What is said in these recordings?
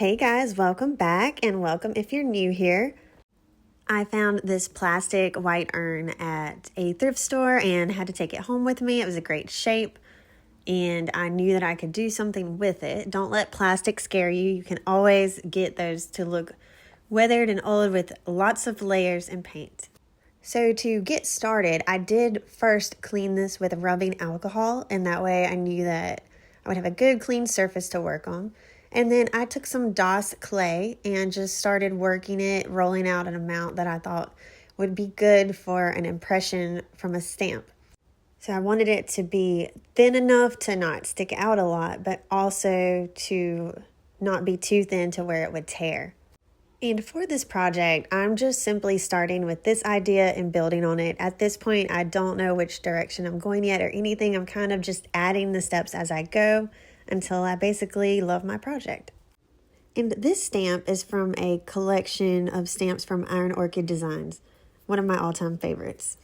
Hey guys, welcome back and welcome if you're new here. I found this plastic white urn at a thrift store and had to take it home with me. It was a great shape and I knew that I could do something with it. Don't let plastic scare you. You can always get those to look weathered and old with lots of layers and paint. So to get started, I did first clean this with rubbing alcohol, and that way I knew that I would have a good clean surface to work on. And then I took some DOS clay and just started working it, rolling out an amount that I thought would be good for an impression from a stamp. So I wanted it to be thin enough to not stick out a lot, but also to not be too thin to where it would tear. And for this project, I'm just simply starting with this idea and building on it. At this point, I don't know which direction I'm going yet or anything. I'm kind of just adding the steps as I go until I basically love my project. And this stamp is from a collection of stamps from Iron Orchid Designs, one of my all-time favorites.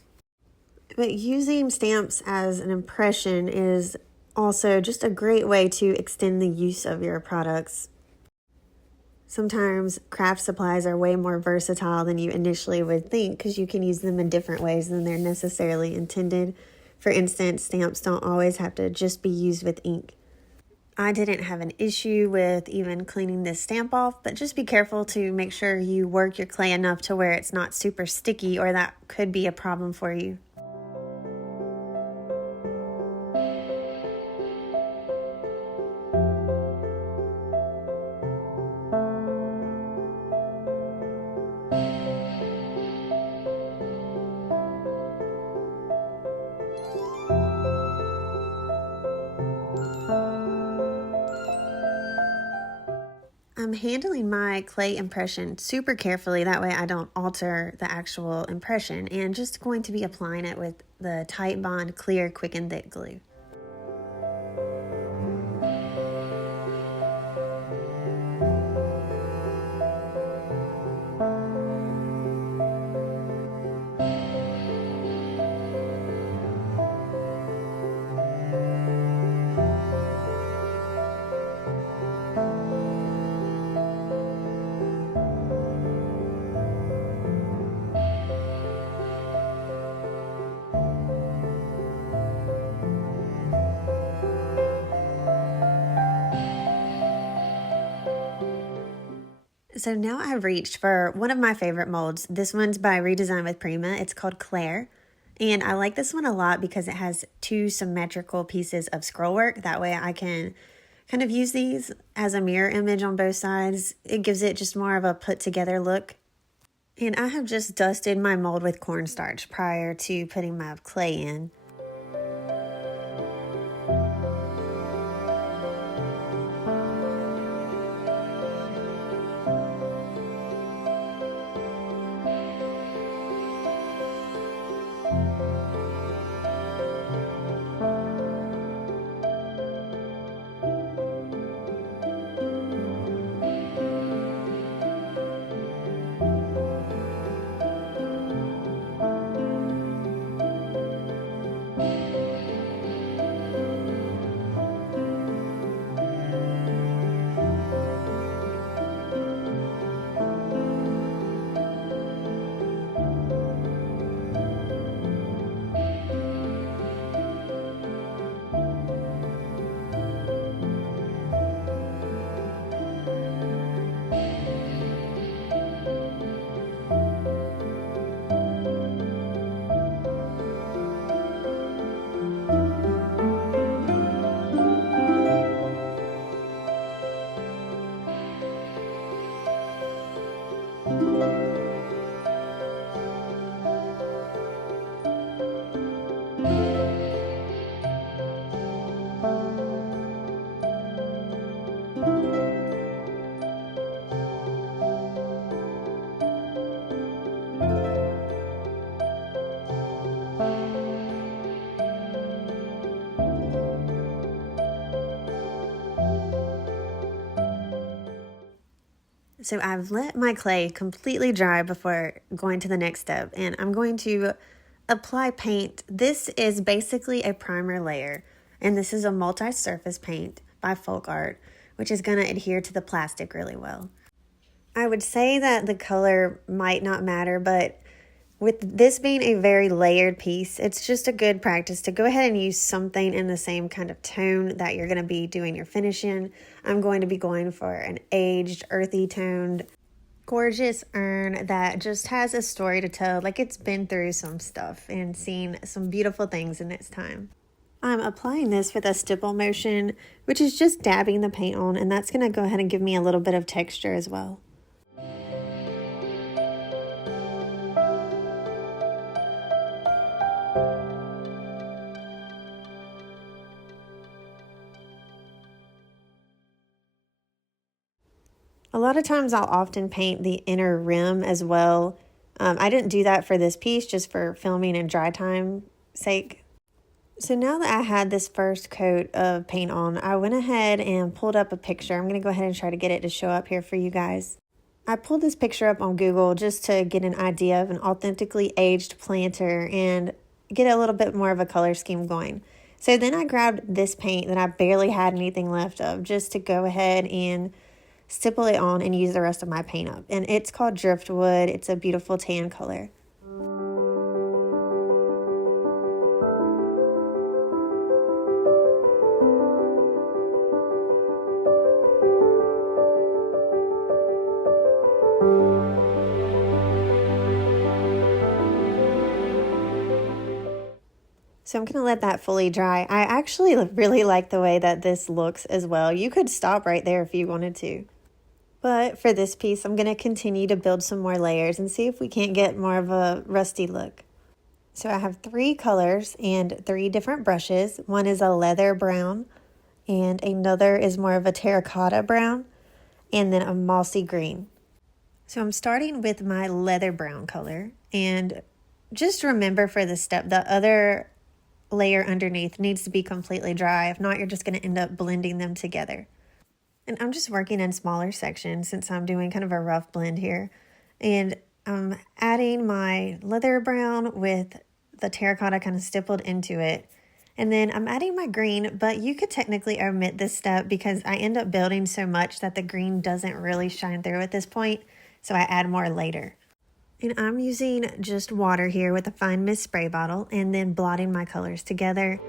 But using stamps as an impression is also just a great way to extend the use of your products. Sometimes craft supplies are way more versatile than you initially would think because you can use them in different ways than they're necessarily intended. For instance, stamps don't always have to just be used with ink. I didn't have an issue with even cleaning this stamp off, but just be careful to make sure you work your clay enough to where it's not super sticky, or that could be a problem for you. I'm handling my clay impression super carefully, that way I don't alter the actual impression, and just going to be applying it with the Tight Bond Clear Quick and Thick glue. So now I've reached for one of my favorite molds. This one's by Redesign with Prima. It's called Claire. And I like this one a lot because it has two symmetrical pieces of scroll work. That way I can kind of use these as a mirror image on both sides. It gives it just more of a put together look. And I have just dusted my mold with cornstarch prior to putting my clay in. So I've let my clay completely dry before going to the next step, and I'm going to apply paint. This is basically a primer layer, and this is a multi-surface paint by Folk Art, which is going to adhere to the plastic really well. I would say that the color might not matter, but with this being a very layered piece, it's just a good practice to go ahead and use something in the same kind of tone that you're going to be doing your finish in. I'm going to be going for an aged, earthy toned, gorgeous urn that just has a story to tell, like it's been through some stuff and seen some beautiful things in its time. I'm applying this with a stipple motion, which is just dabbing the paint on, and that's going to go ahead and give me a little bit of texture as well. A lot of times I'll often paint the inner rim as well. I didn't do that for this piece, just for filming and dry time sake. So now that I had this first coat of paint on, I went ahead and pulled up a picture. I'm going to go ahead and try to get it to show up here for you guys. I pulled this picture up on Google just to get an idea of an authentically aged planter and get a little bit more of a color scheme going. So then I grabbed this paint that I barely had anything left of just to go ahead and stipple it on and use the rest of my paint up. And it's called Driftwood. It's a beautiful tan color. So I'm going to let that fully dry. I actually really like the way that this looks as well. You could stop right there if you wanted to. But for this piece, I'm going to continue to build some more layers and see if we can't get more of a rusty look. So I have 3 colors and 3 different brushes. One is a leather brown, and another is more of a terracotta brown, and then a mossy green. So I'm starting with my leather brown color, and just remember for this step, the other layer underneath needs to be completely dry. If not, you're just going to end up blending them together. And I'm just working in smaller sections since I'm doing kind of a rough blend here. And I'm adding my leather brown with the terracotta kind of stippled into it. And then I'm adding my green, but you could technically omit this step because I end up building so much that the green doesn't really shine through at this point. So I add more later. And I'm using just water here with a fine mist spray bottle and then blotting my colors together.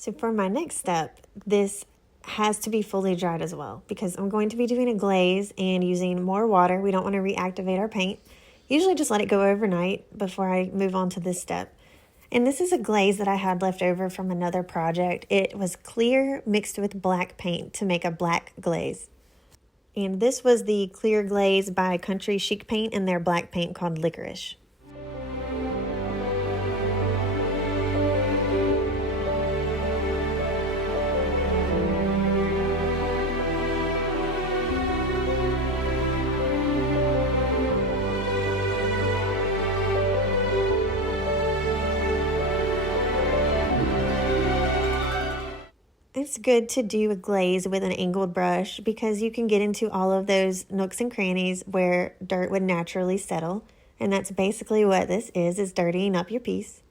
So for my next step, this has to be fully dried as well because I'm going to be doing a glaze and using more water. We don't want to reactivate our paint. Usually just let it go overnight before I move on to this step. And this is a glaze that I had left over from another project. It was clear mixed with black paint to make a black glaze. And this was the clear glaze by Country Chic Paint and their black paint called Licorice. It's good to do a glaze with an angled brush because you can get into all of those nooks and crannies where dirt would naturally settle. And that's basically what this is dirtying up your piece.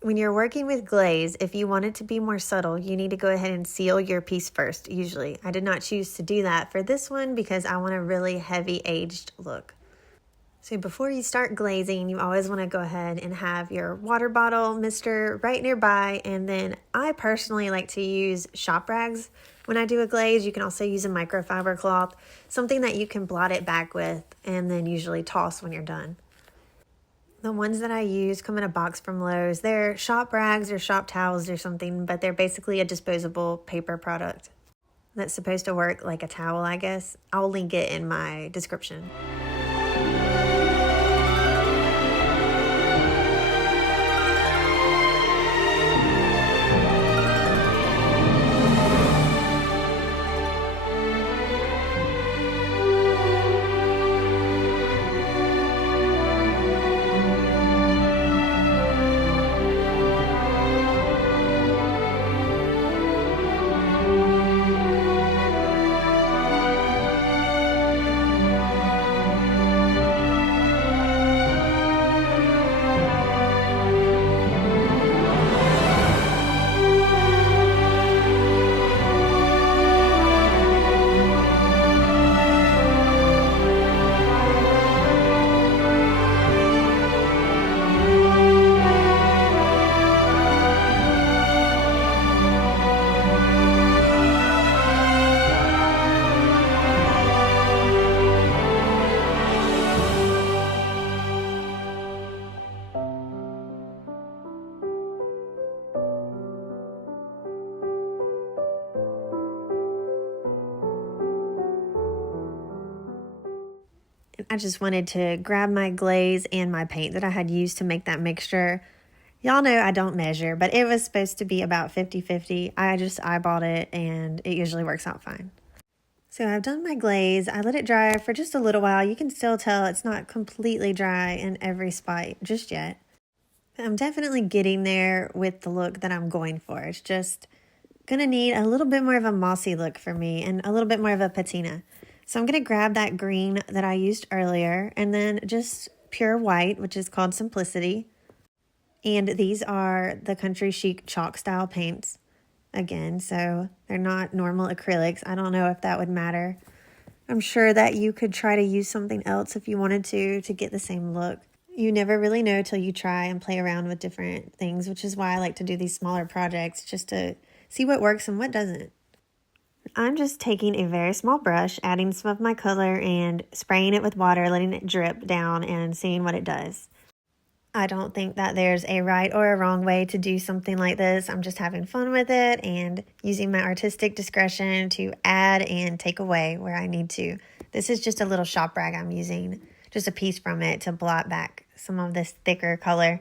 When you're working with glaze, if you want it to be more subtle, you need to go ahead and seal your piece first, usually. I did not choose to do that for this one because I want a really heavy aged look. So before you start glazing, you always want to go ahead and have your water bottle mister right nearby. And then I personally like to use shop rags when I do a glaze. You can also use a microfiber cloth, something that you can blot it back with and then usually toss when you're done. The ones that I use come in a box from Lowe's. They're shop rags or shop towels or something, but they're basically a disposable paper product that's supposed to work like a towel, I guess. I'll link it in my description. I just wanted to grab my glaze and my paint that I had used to make that mixture. Y'all know I don't measure, but it was supposed to be about 50-50. I just eyeballed it and it usually works out fine. So I've done my glaze. I let it dry for just a little while. You can still tell it's not completely dry in every spot just yet. I'm definitely getting there with the look that I'm going for. It's just gonna need a little bit more of a mossy look for me and a little bit more of a patina. So I'm going to grab that green that I used earlier and then just pure white, which is called Simplicity. And these are the Country Chic chalk style paints. Again, so they're not normal acrylics. I don't know if that would matter. I'm sure that you could try to use something else if you wanted to get the same look. You never really know till you try and play around with different things, which is why I like to do these smaller projects just to see what works and what doesn't. I'm just taking a very small brush, adding some of my color and spraying it with water, letting it drip down and seeing what it does. I don't think that there's a right or a wrong way to do something like this. I'm just having fun with it and using my artistic discretion to add and take away where I need to. This is just a little shop rag I'm using, just a piece from it to blot back some of this thicker color.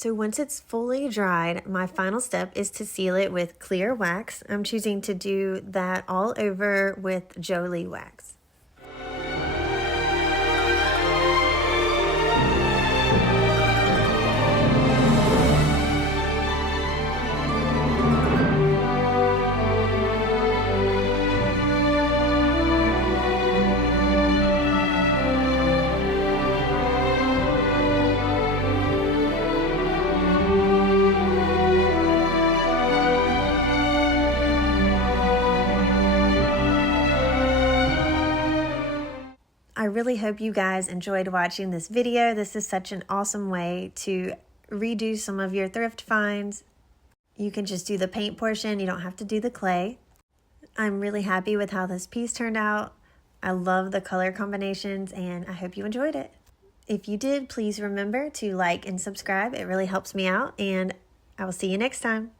So once it's fully dried, my final step is to seal it with clear wax. I'm choosing to do that all over with Jolie wax. I really hope you guys enjoyed watching this video. This is such an awesome way to redo some of your thrift finds. You can just do the paint portion. You don't have to do the clay. I'm really happy with how this piece turned out. I love the color combinations and I hope you enjoyed it. If you did, please remember to like and subscribe. It really helps me out, and I will see you next time.